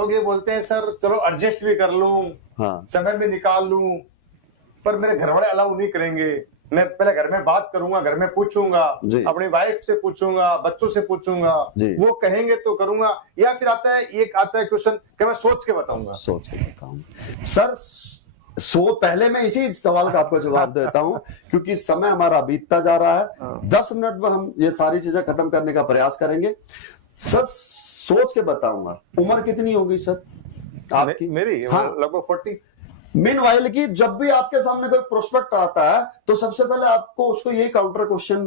लोग ये बोलते हैं सर चलो एडजस्ट भी कर लूं, हाँ समय भी निकाल लूं, पर मेरे घर वाले अलाउ नहीं करेंगे। मैं पहले घर में बात करूंगा, घर में पूछूंगा, अपनी वाइफ से पूछूंगा, बच्चों से पूछूंगा, वो कहेंगे तो करूंगा। या फिर आता है क्वेश्चन कि मैं सोच के बताऊंगा। सोच के बताऊंगा सर। पहले मैं इसी सवाल का आपको जवाब देता हूं क्योंकि समय हमारा बीतता जा रहा है। 10 मिनट में हम ये सारी चीजें खत्म करने का प्रयास करेंगे। सर सोच के बताऊंगा। उम्र कितनी होगी सर आपकी? मेरी लगभग 40। मीनवाइल की जब भी आपके सामने कोई प्रोस्पेक्ट आता है तो सबसे पहले आपको उसको यही काउंटर क्वेश्चन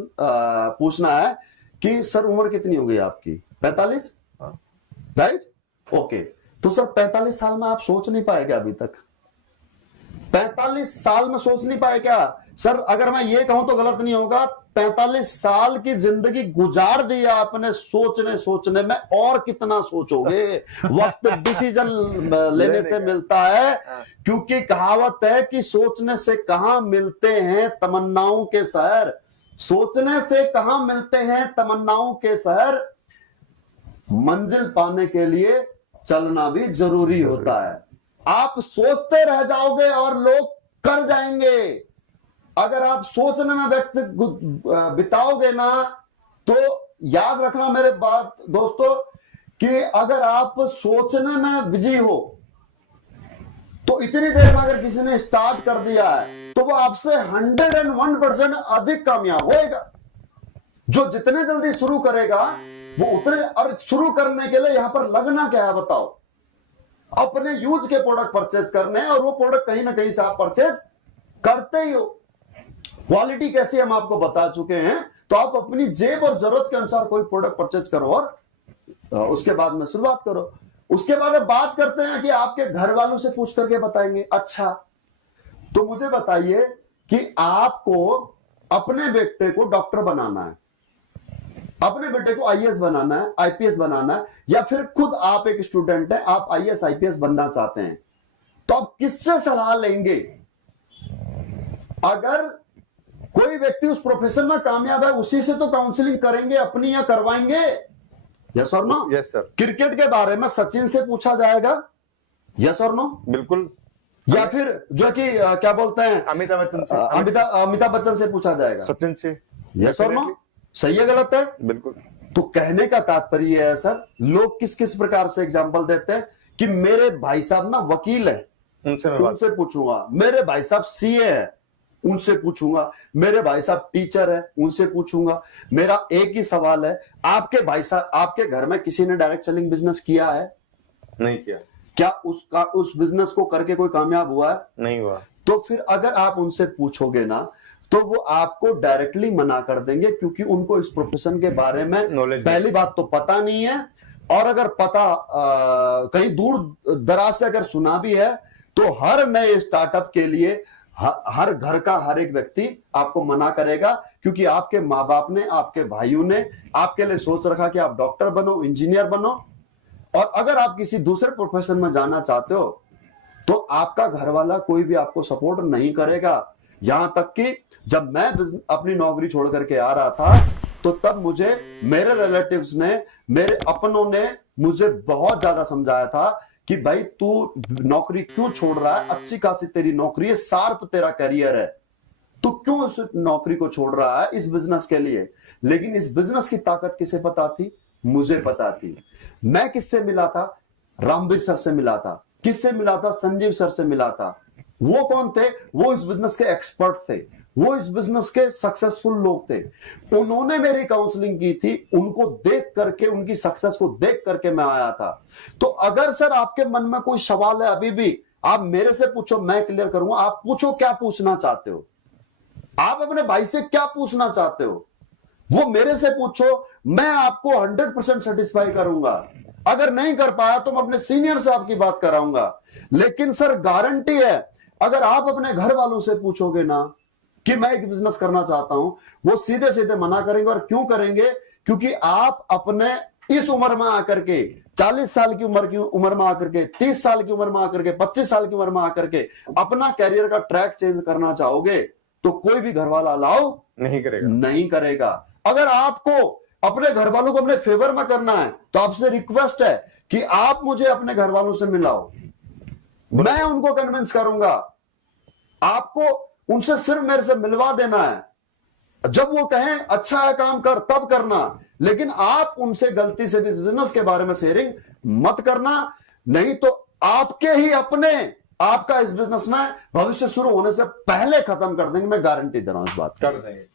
पूछना है कि सर उम्र कितनी होगी आपकी? 45, राइट? ओके, तो सर 45 साल में आप सोच नहीं पाए क्या अभी तक? 45 साल में सोच नहीं पाए क्या? सर अगर मैं ये कहूं तो गलत नहीं होगा, 45 साल की जिंदगी गुजार दी आपने सोचने में, और कितना सोचोगे? वक्त डिसीजन लेने से मिलता है, क्योंकि कहावत है कि सोचने से कहां मिलते हैं तमन्नाओं के शहर। सोचने से कहां मिलते हैं तमन्नाओं के शहर। मंजिल पाने के लिए चलना भी जरूरी होता है। आप सोचते रह जाओगे और लोग कर जाएंगे। अगर आप सोचने में वक्त बिताओगे ना, तो याद रखना मेरे बात दोस्तों कि अगर आप सोचने में बिजी हो तो इतनी देर में अगर किसी ने स्टार्ट कर दिया है तो वो आपसे 101% अधिक कामयाब होएगा। जो जितने जल्दी शुरू करेगा वो उतने, और शुरू करने के लिए यहां पर लगना क्या है बताओ? अपने यूज के प्रोडक्ट परचेज करने हैं, और वो प्रोडक्ट कहीं ना कहीं से आप परचेज करते ही हो। क्वालिटी कैसी हम आपको बता चुके हैं, तो आप अपनी जेब और जरूरत के अनुसार कोई प्रोडक्ट परचेज करो और उसके बाद में शुरुआत करो। उसके बाद अब बात करते हैं कि आपके घर वालों से पूछ करके बताएंगे। अच्छा, तो मुझे बताइए कि आपको अपने बेटे को डॉक्टर बनाना है, अपने बेटे को आईएएस बनाना है, आईपीएस बनाना है, या फिर खुद आप एक स्टूडेंट हैं, आप आईएएस आईपीएस बनना चाहते हैं, तो आप किससे सलाह लेंगे? अगर कोई व्यक्ति उस प्रोफेशन में कामयाब है, उसी से तो काउंसलिंग करेंगे अपनी, या करवाएंगे? यस और नो? Yes sir. क्रिकेट के बारे में सचिन से पूछा जाएगा? यस और नो? बिल्कुल। या फिर जो कि क्या बोलते हैं, अमिताभ बच्चन से, अमिताभ बच्चन से पूछा जाएगा? सचिन से। यस और नो? सही है गलत है? बिल्कुल। तो कहने का तात्पर्य है सर, लोग किस किस प्रकार से एग्जांपल देते हैं कि मेरे भाई साहब ना वकील है, उनसे पूछूंगा। मेरे भाई साहब सीए है, उनसे पूछूंगा। मेरे भाई साहब टीचर है, उनसे पूछूंगा। मेरा एक ही सवाल है, आपके भाई साहब, आपके घर में किसी ने डायरेक्ट सेलिंग बिजनेस किया है? नहीं किया। क्या उस बिजनेस को करके कोई कामयाब हुआ है? नहीं हुआ। तो फिर अगर आप उनसे पूछोगे ना, तो वो आपको डायरेक्टली मना कर देंगे, क्योंकि उनको इस प्रोफेशन के बारे में पहली बात तो पता नहीं है, और अगर पता कहीं दूर दराज से अगर सुना भी है, तो हर नए स्टार्टअप के लिए हर घर का हर एक व्यक्ति आपको मना करेगा, क्योंकि आपके माँ बाप ने, आपके भाइयों ने आपके लिए सोच रखा कि आप डॉक्टर बनो, इंजीनियर बनो। और अगर आप किसी दूसरे प्रोफेशन में जाना चाहते हो तो आपका घर वाला कोई भी आपको सपोर्ट नहीं करेगा। यहां तक कि जब मैं अपनी नौकरी छोड़ करके आ रहा था, तो तब मुझे मेरे रिलेटिव्स ने, मेरे अपनों ने मुझे बहुत ज्यादा समझाया था कि भाई तू नौकरी क्यों छोड़ रहा है? अच्छी खासी तेरी नौकरी है, शार्प तेरा करियर है, तू क्यों उस नौकरी को छोड़ रहा है इस बिजनेस के लिए? लेकिन इस बिजनेस की ताकत किसे पता थी? मुझे पता थी। मैं किससे मिला था? रामवीर सर से मिला था। किससे मिला था? संजीव सर से मिला था। वो कौन थे? वो इस बिजनेस के एक्सपर्ट थे, वो इस बिजनेस के सक्सेसफुल लोग थे। उन्होंने मेरी काउंसलिंग की थी, उनको देख करके, उनकी सक्सेस को देख करके मैं आया था। तो अगर सर आपके मन में कोई सवाल है अभी भी, आप मेरे से पूछो, मैं क्लियर करूंगा। आप पूछो, क्या पूछना चाहते हो? आप अपने भाई से क्या पूछना चाहते हो, वो मेरे से पूछो, मैं आपको 100% सेटिस्फाई करूंगा। अगर नहीं कर पाया तो मैं अपने सीनियर से आपकी बात कराऊंगा। लेकिन सर गारंटी है, अगर आप अपने घर वालों से पूछोगे ना कि मैं एक बिजनेस करना चाहता हूं, वो सीधे सीधे मना करेंगे। और क्यों करेंगे? क्योंकि आप अपने इस उम्र में आकर के, 40 साल की उम्र में आकर के, 30 साल की उम्र में आकर के, 25 साल की उम्र में आकर के अपना कैरियर का ट्रैक चेंज करना चाहोगे, तो कोई भी घर वाला अलाउ नहीं करेगा। अगर आपको अपने घर वालों को अपने फेवर में करना है तो आपसे रिक्वेस्ट है कि आप मुझे अपने घर वालों से मिलाओ, मैं उनको कन्विंस करूंगा। आपको उनसे सिर्फ मेरे से मिलवा देना है, जब वो कहें अच्छा है काम कर तब करना, लेकिन आप उनसे गलती से भी इस बिजनेस के बारे में शेयरिंग मत करना, नहीं तो आपके ही अपने आपका इस बिजनेस में भविष्य शुरू होने से पहले खत्म कर देंगे। मैं गारंटी दे रहा हूं इस बात कर देंगे।